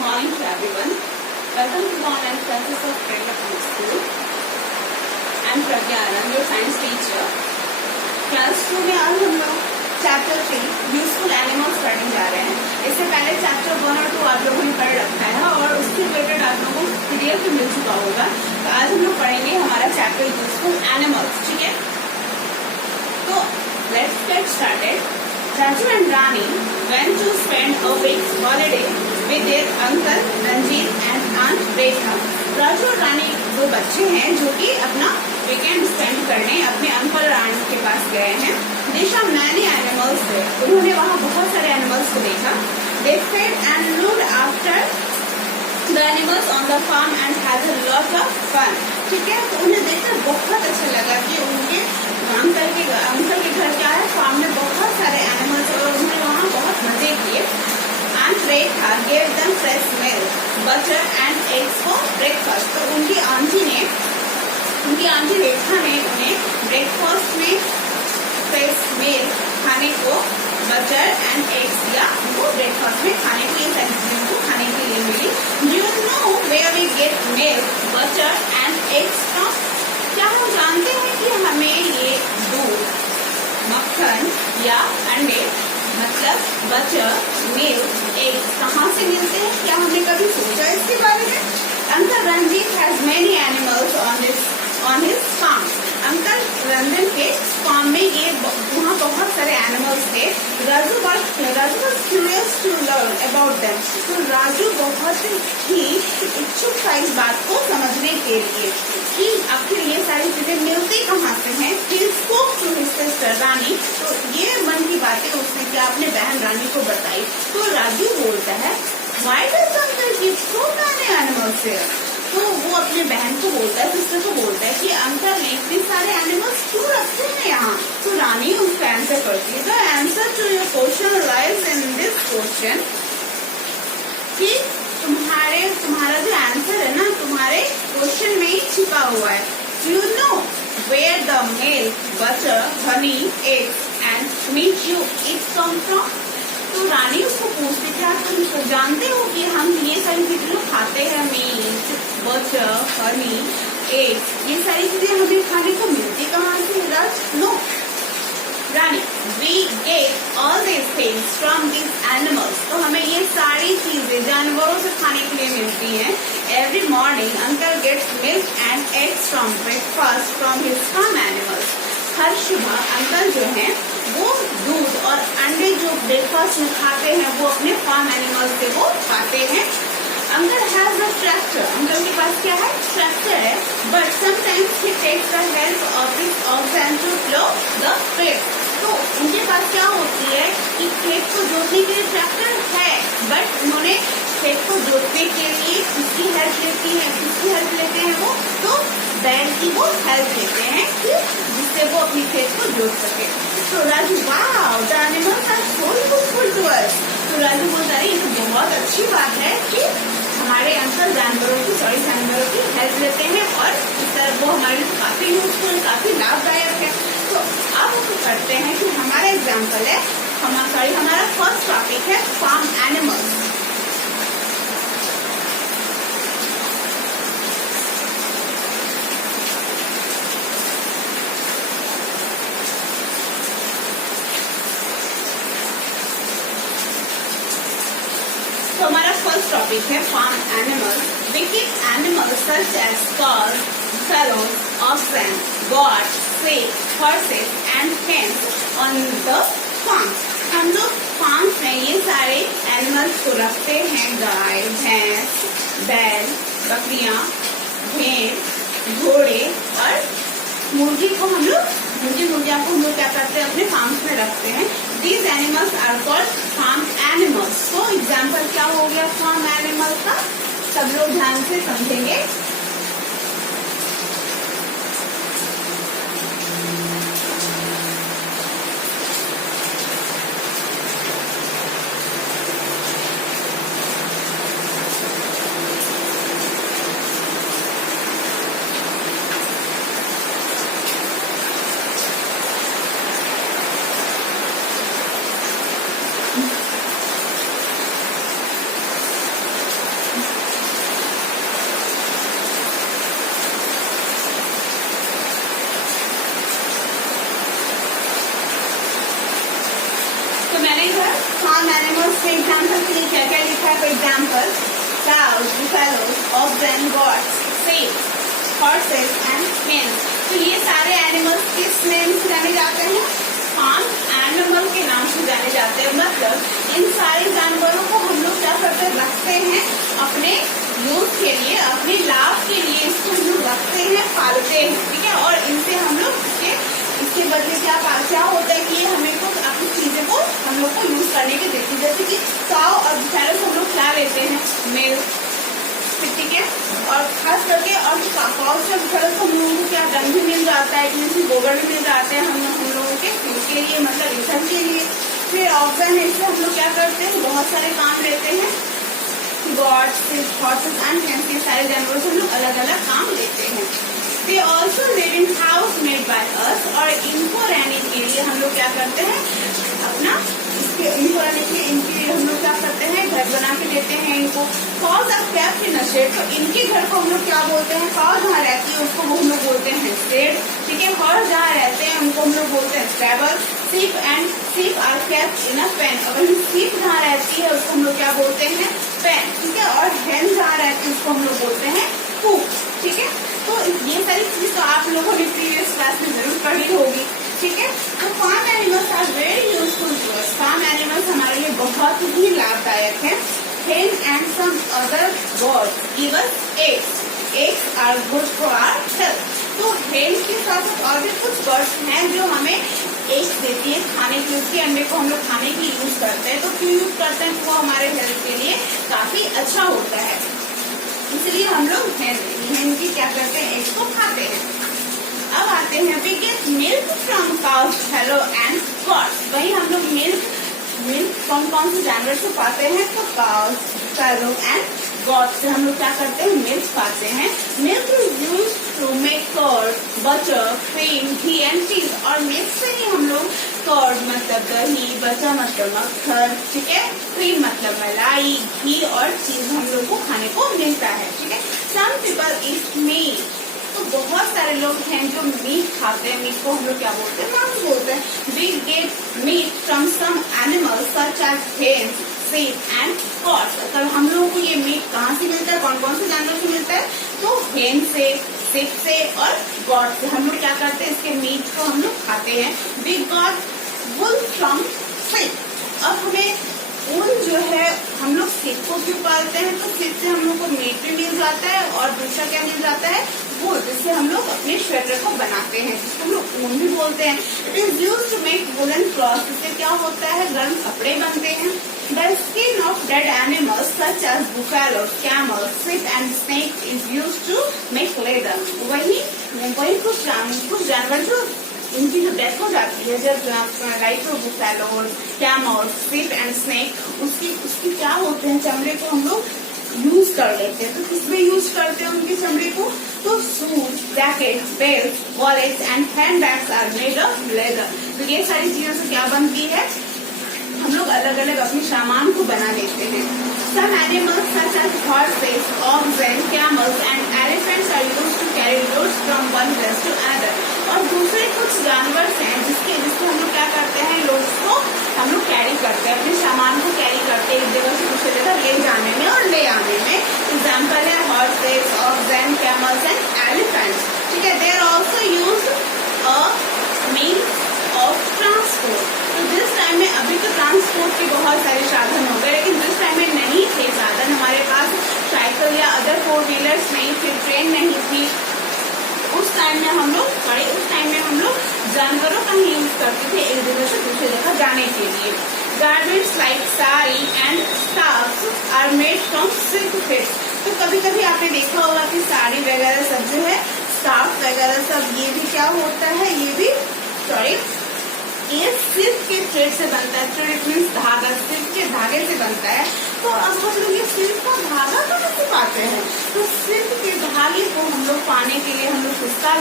morning to everyone. Welcome to the online classes of Pragya Public School. I am Pragya Anand, your science teacher. Class 2 में आज हम लोग chapter 3 useful animals पढ़ने जा रहे हैं. इससे पहले चैप्टर 1 और 2 आप लोगों ने पढ़ रखा है और उससे रिलेटेड आप लोगों को पीडीएफ भी मिल चुका होगा. तो आज हम लोग पढ़ेंगे हमारा चैप्टर यूजफुल एनिमल्स. ठीक है, तो let's get started. Raju and Rani went to spend a week's holiday with their uncle Ranjit and aunt Rekha. Raju और रानी दो बच्चे हैं जो कि अपना वीकेंड स्पेंड करने अपने अंकल रानी के पास गए हैं. They saw many animals there. उन्होंने वहाँ बहुत सारे एनिमल्स को देखा. They fed and looked after the animals on the farm and had a lot of fun. ठीक है, तो उन्हें देखकर बहुत अच्छा लगा कि उनके अंकल के घर क्या है, फार्म में बहुत सारे एनिमल्स और उन्होंने वहाँ बहुत मजे किए. Aunt Rekha gave them fresh milk, butter and eggs for breakfast. तो उनकी आंटी रेखा ने उन्हें ब्रेकफास्ट में फ्रेश मिल्क खाने को, बटर एंड एग्स दिया. उनको ब्रेकफास्ट में खाने के लिए सब्जियों को खाने के लिए मिली. You know where we get milk, butter and eggs from? क्या हम जानते हैं कि हमें ये दूध, मक्खन या अंडे मतलब बटर, मिल्क, एग्स कहाँ से मिलते हैं? क्या हमने कभी सोचा इसके बारे में? Uncle Ranjit has many animals on his farm. Uncle Ranjan के फार्म में ये वहाँ बहुत सारे एनिमल्स थे. Raju was curious to learn about them. तो राजू बहुत ही इच्छुक था इस बात को समझने के लिए कि आखिर ये सारी चीजें मिलती कहाँ से हैं. He spoke to his sister रानी. तो ये मन की बातें उसने क्या अपने बहन रानी को बताई. तो राजू बोलता है, Why does uncle keep so many animals here? तो वो अपने बहन को बोलता है, सिस्टर को बोलता है कि अंकल ने इतने सारे एनिमल्स क्यों रखते हैं यहाँ. तो रानी उसका आंसर करती है. The answer to your question lies in this question, कि तुम्हारा जो आंसर है ना तुम्हारे क्वेश्चन में ही छिपा हुआ है. You know where the milk, butter, honey, eggs and meat you eat come from. तो रानी उसको पूछती, क्या तुम जानते हो कि हम ये सारी चीजें लोग खाते हैं, मीट, बटर, हनी, एग्स, ये सारी चीजें हमें खाने को मिलती कहाँ से? Raj, no. Rani, we get all these things from these animals. तो हमें ये सारी चीजें जानवरों से खाने के लिए मिलती हैं. Every morning, uncle gets milk and eggs from breakfast from his farm animals. हर सुबह अंकल जो हैं वो दूध और अंडे जो ब्रेकफास्ट में खाते हैं वो अपने फार्म एनिमल्स से वो खाते हैं. Uncle has a tractor. Uncle के पास क्या है? ट्रैक्टर है. But sometimes he takes the help of his oxen to plough the field. तो उनके पास क्या होती है कि खेत को जोतने के लिए ट्रैक्टर है, बट उन्होंने खेत को जोतने के लिए किसकी हेल्प लेते हैं वो? तो बैल की वो हेल्प लेते हैं कि जिससे वो अपनी खेत को जोत सके. तो Raju, wow, the animals are so useful to us. तो राजू बोलता है ये तो बहुत अच्छी बात है कि हमारे अंकल जानवरों की हेल्प लेते हैं और इस तरह वो हमारे लिए काफी यूजफुल, काफी लाभदायक है. तो अब हम करते हैं कि हमारा एग्जाम्पल है, हमारा फर्स्ट टॉपिक है फार्म एनिमल्स. तो हमारा फर्स्ट टॉपिक है farm animals. We keep animals such as cows, fallows, oxen, goats, sheep, horses and hens on the farm. हम लोग फार्म्स में ये सारे एनिमल्स को रखते हैं. गाय, भैंस, बैल, बकरियां, भेड़, घोड़े और मुर्गिया को हम लोग क्या करते हैं? अपने फार्म्स में रखते हैं. These animals are called farm animals. तो एग्जाम्पल क्या हो गया फार्म एनिमल का? सब लोग ध्यान से समझेंगे. oxen, goats, sheep, horses and men. तो ये सारे एनिमल्स किस नेम से जाने जाते हैं? फार्म एनिमल के नाम से जाने जाते हैं। मतलब इन सारे जानवरों को हम लोग क्या करते हैं, रखते हैं अपने यूज के लिए, अपने लाभ के लिए इसको हम लोग रखते हैं, पालते हैं, ठीक है। और इनसे हम लोग इसके बदले क्या होता है कि ये हमें को अपनी चीजें को हम लोग को यूज करने की देती है। जैसे कि काऊ और भैंस हम लोग क्या लेते हैं, मिल्क, ठीक है। और खास करके और काऊ से भैंस हम लोगों को क्या रंग भी मिल जाता है, इसमें गोबर भी मिल जाते हैं हम लोगों के फूड के लिए, मतलब ईंधन के लिए। फिर ऑक्सन है, इससे हम लोग क्या करते हैं, बहुत सारे काम लेते हैं। गॉड्स, हॉर्सेस एंड हेंस, ये सारे जानवरों से हम लोग अलग अलग काम लेते हैं। They also live in house made by us, और इनको रहने के लिए हम लोग क्या करते हैं, अपना इनको रहने के लिए इनके लिए हम लोग क्या करते हैं, घर बना के देते हैं इनको। Cows are kept in a shed, तो इनके घर को हम लोग क्या बोलते हैं, काऊ जहाँ रहती है उसको हम लोग बोलते हैं शेड, ठीक है। हॉर्स जहाँ रहते हैं उनको हम लोग बोलते हैं stable. Sheep are kept in a pen, अगर sheep जहाँ रहती है उसको हम लोग क्या बोलते हैं, पेन, ठीक है। और hen जहाँ रहती है उसको हम लोग बोलते हैं coop, ठीक है। तो ये सारी चीज तो आप लोगों ने प्रीवियस क्लास में जरूर पढ़ी होगी, ठीक है। तो farm animals are very useful to us, farm animals हमारे लिए बहुत ही लाभदायक है। Hen and some other birds give us eggs. Eggs are good for our health. तो hen के साथ और भी कुछ बर्ड्स हैं जो हमें एग्स देती है खाने के, उसके अंडे को हम लोग खाने के यूज करते हैं। तो क्यों यूज करते हैं, वो हमारे हेल्थ के लिए काफी अच्छा होता है, इसलिए हम लोग hen की क्या करते हैं, एग्स को खाते हैं। अब आते हैं we get milk from cows, fallow and goats। वही हम लोग मिल्क कौन से जानवर से पाते हैं, तो काउस, fallow and goats से हम लोग क्या करते हैं, मिल्क पाते हैं। Milk is used to make curd, butter, cream, ghee and cheese. और मिल्क से ही हम लोग कर्ड मतलब दही, बटर मतलब मक्खन, ठीक है, क्रीम मतलब मलाई, घी और चीज हम लोग को खाने को मिलता है, ठीक है। सम पीपल ईट मीट, तो बहुत सारे लोग हैं जो मीट खाते हैं। मीट को हम लोग क्या बोलते हैं, मांस बोलते हैं। We get meat from some animals such as hens, sheep and goats। तो हम लोगों को ये मीट कहाँ से मिलता है, कौन कौन से जानवर से मिलता है, तो hen से, sheep से और goat से हम लोग क्या करते हैं, इसके मीट को हम लोग खाते हैं। We got wool from sheep। अब हमें ऊन जो है हम लोग sheep को क्यों पालते हैं, तो sheep से हम लोग को मीट भी मिल जाता है और दूसरा क्या मिल जाता है, वूल, जिससे हम लोग अपने स्वेटर को बनाते हैं, जिसको हम लोग ऊन भी बोलते हैं। It is used to make woollen cloth, इससे क्या होता है, गर्म कपड़े बनते हैं। The skin of dead animals such as buffalo, camel, sheep and snake is used to make leather. वही कुछ जानवर जो उनकी जो डेथ हो जाती है, जब like buffalo, camel, sheep and snake, उसकी क्या होते हैं, चमड़े को हम लोग यूज कर लेते हैं। तो किसमें यूज करते हैं उनकी चमड़े को, तो shoes, jacket, belt, wallet and hand bags are made of leather. तो ये सारी चीजों से क्या बनती है, हम लोग अलग अलग अपने सामान को बना लेते हैं। Some animals such as horses, oxen, camels and elephants are used to carry loads from one place to another। और दूसरे कुछ जानवर हैं जिसको हम लोग क्या करते हैं, लोड्स को हम लोग कैरी करते हैं, अपने सामान को कैरी करते हैं एक जगह से दूसरी जगह ले जाने में और ले आने में। एग्जाम्पल है horses, oxen, camels and elephants, ठीक है। They are also used a means of transport. तो जिस टाइम में, अभी तो ट्रांसपोर्ट के बहुत सारे साधन हो गए, लेकिन जिस टाइम में नहीं थे साधन, हमारे पास साइकिल या अदर 4 व्हीलर्स नहीं थे, ट्रेन नहीं थी, उस टाइम में हम लोग जानवरों का ही यूज करते थे एक जगह से दूसरी जगह जाने के लिए। Garments like sari and scarfs are made from silk threads. तो कभी कभी आपने देखा होगा कि साड़ी वगैरह सब जो है, स्कार्फ वगैरह सब, ये भी क्या होता है, ये सिल्क के थ्रेड से बनता है। थ्रेड मीन्स धागा, सिल्क के धागे से बनता है। तो अब हम लोग ये सिल्क का धागा कहाँ से पाते हैं, तो सिल्क के धागे को हम लोग पाने के लिए हम लोग इसका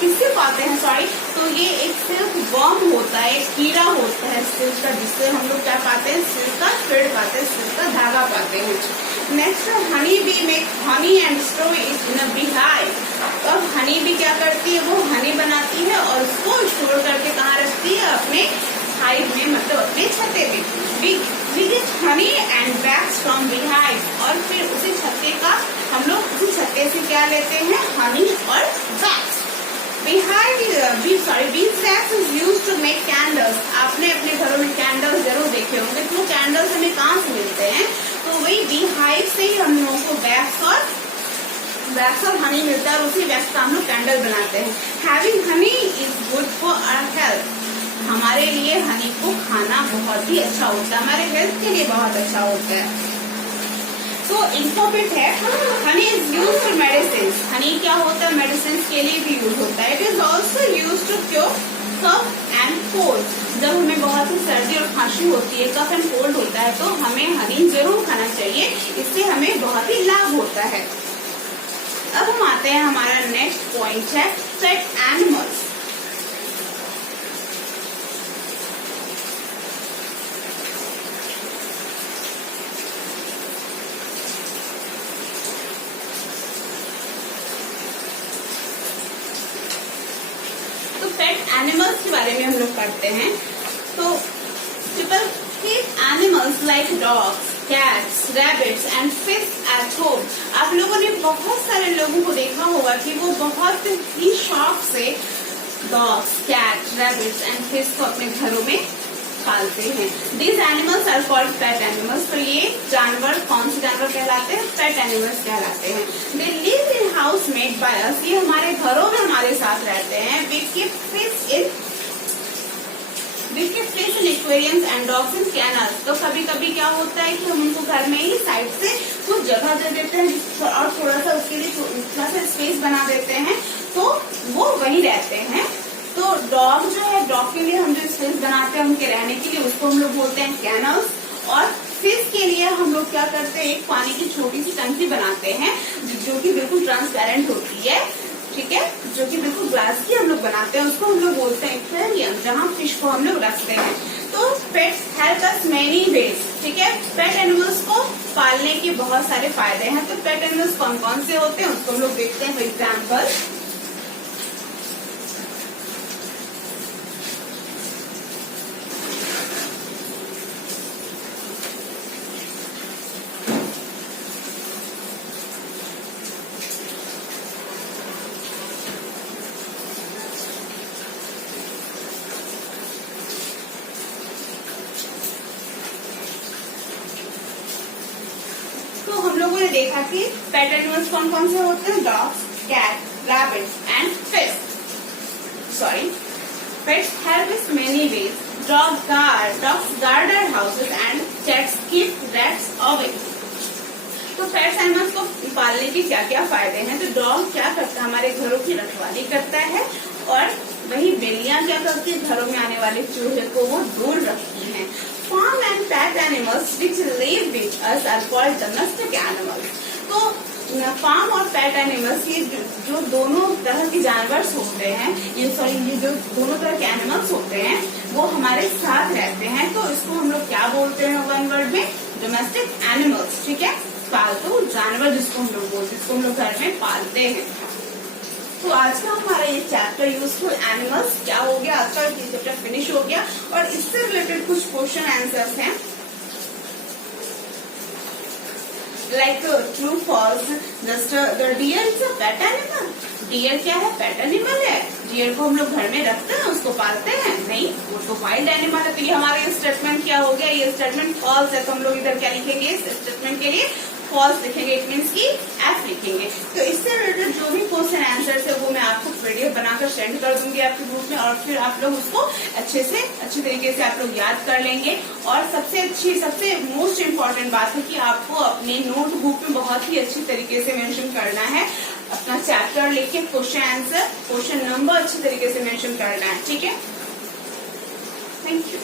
किससे पाते हैं, तो ये एक सिल्क वर्म होता है, एक कीड़ा होता है सिल्क का, जिससे हम लोग क्या पाते हैं, सिल्क का थ्रेड पाते हैं, सिल्क का धागा पाते हैं। Next honey be make honey and store it in a beehive. अब हनी बी क्या करती है, वो हनी बनाती है और उसको स्टोर करके कहाँ रखती है, अपने हाइव में, मतलब अपने छत्ते में। We get honey and wax wax from bee hive, और फिर उसी छत्ते का हम लोग उसी छत्ते से क्या लेते हैं, हनी और wax. Bees wax is used to make candles. आपने अपने घरों में कैंडल्स जरूर देखे होंगे। तो कैंडल्स हमें कहाँ से मिलते हैं, तो वही बी हाइव से ही हम लोगों को वैक्स और हनी मिलता है, और उसी वैक्स का हम लोग कैंडल बनाते हैं। Having honey is good for our health. हमारे लिए हनी को खाना बहुत ही अच्छा होता है, हमारे हेल्थ के लिए बहुत अच्छा होता है। तो इम्पोर्टेंट है, honey is use for medicine. Honey क्या होता है, मेडिसिन के लिए भी यूज होता है। It is also use to cure cough and cold. जब हमें बहुत ही सर्दी और खांसी होती है, कफ एंड कोल्ड होता है, तो हमें हनी जरूर खाना चाहिए, इससे हमें बहुत ही लाभ होता है। अब हम आते हैं, हमारा नेक्स्ट पॉइंट है पेट एनिमल्स। पेट एनिमल्स के बारे में हम लोग पढ़ते हैं। तो people keep animals like dogs, cats, rabbits and fish at home. आप लोगों ने बहुत सारे लोगों को देखा होगा कि वो बहुत ही शौक से dogs, cats, rabbits and fish को अपने घरों में पालते हैं। These animals are called pet animals. तो ये जानवर कौन से जानवर कहलाते हैं, पेट एनिमल्स कहलाते हैं। They live in house made by us. ये हमारे घरों में हमारे साथ रहते हैं। We keep fish in aquariums and dogs in kennels. तो कभी कभी क्या होता है कि हम उनको घर में ही साइड से कुछ जगह दे देते हैं और थोड़ा सा उसके लिए थोड़ा सा स्पेस बना देते हैं, तो वो वहीं रहते हैं। तो डॉग जो है, डॉग के लिए हम जो स्पेस बनाते हैं उनके रहने के लिए, उसको हम लोग बोलते हैं कैनल्स। और फिश के लिए हम लोग क्या करते हैं, एक पानी की छोटी सी टंकी बनाते हैं जो कि बिल्कुल ट्रांसपेरेंट होती है, ठीक है, जो कि बिल्कुल ग्लास की हम लोग बनाते हैं, उसको हम लोग बोलते हैं एक्वेरियम, जहाँ फिश को हम लोग रखते हैं। तो pets help us many ways, ठीक है। पेट एनिमल्स को पालने के बहुत सारे फायदे हैं। तो पेट एनिमल्स कौन कौन से होते हैं उसको हम लोग देखते हैं। फॉर एग्जाम्पल, तो हम लोगों ने देखा कि पेट एनिमल्स कौन कौन से होते हैं, dogs, cat, rabbits and fish. Pets help us many ways. Dogs guard our houses and cats keep rats away. तो पेट्स एनिमल्स को पालने के क्या क्या फायदे हैं। तो डॉग क्या करता है, हमारे घरों की रखवाली करता है, और वही बिल्लियां क्या करती है, घरों में आने वाले चूहे को वो दूर रखती हैं। Farm and pet animals which live with us are called domestic animals. तो फार्म और पेट एनिमल्स, ये जो दोनों तरह के जानवर होते हैं, ये जो दोनों तरह के एनिमल्स होते हैं, वो हमारे साथ रहते हैं। तो इसको हम लोग क्या बोलते हैं वन वर्ड में, डोमेस्टिक एनिमल्स, ठीक है, पालतू जानवर जिसको हम लोग बोलते हैं, जिसको हम लोग घर में पालते हैं। तो आज का हमारा ये चैप्टर यूजफुल एनिमल्स क्या हो गया, आज का ये चैप्टर फिनिश हो गया। और इससे रिलेटेड कुछ क्वेश्चन आंसर्स हैं, like true false, just the deer is a pet animal. Deer क्या है, पेट एनिमल है। डियर को हम लोग घर में रखते हैं, उसको पालते हैं, नहीं, वो तो वाइल्ड एनिमल है। तो ये हमारे स्टेटमेंट क्या हो गया, ये स्टेटमेंट फॉल्स है। तो हम लोग इधर क्या लिखेंगे, इस स्टेटमेंट के लिए फॉल्स लिखेंगे, इट मीन्स की एफ लिखेंगे। तो इससे रिलेटेड जो भी क्वेश्चन आंसर है वो मैं आपको पीडीएफ बनाकर सेंड कर दूंगी आपके ग्रुप में, और फिर आप लोग उसको अच्छे तरीके से आप लोग याद कर लेंगे। और सबसे मोस्ट इम्पोर्टेंट बात है कि आपको अपने नोटबुक में बहुत ही अच्छी तरीके से मेंशन करना है, अपना चैप्टर लेके क्वेश्चन आंसर, क्वेश्चन नंबर अच्छी तरीके से मेंशन करना है, ठीक है। Thank you.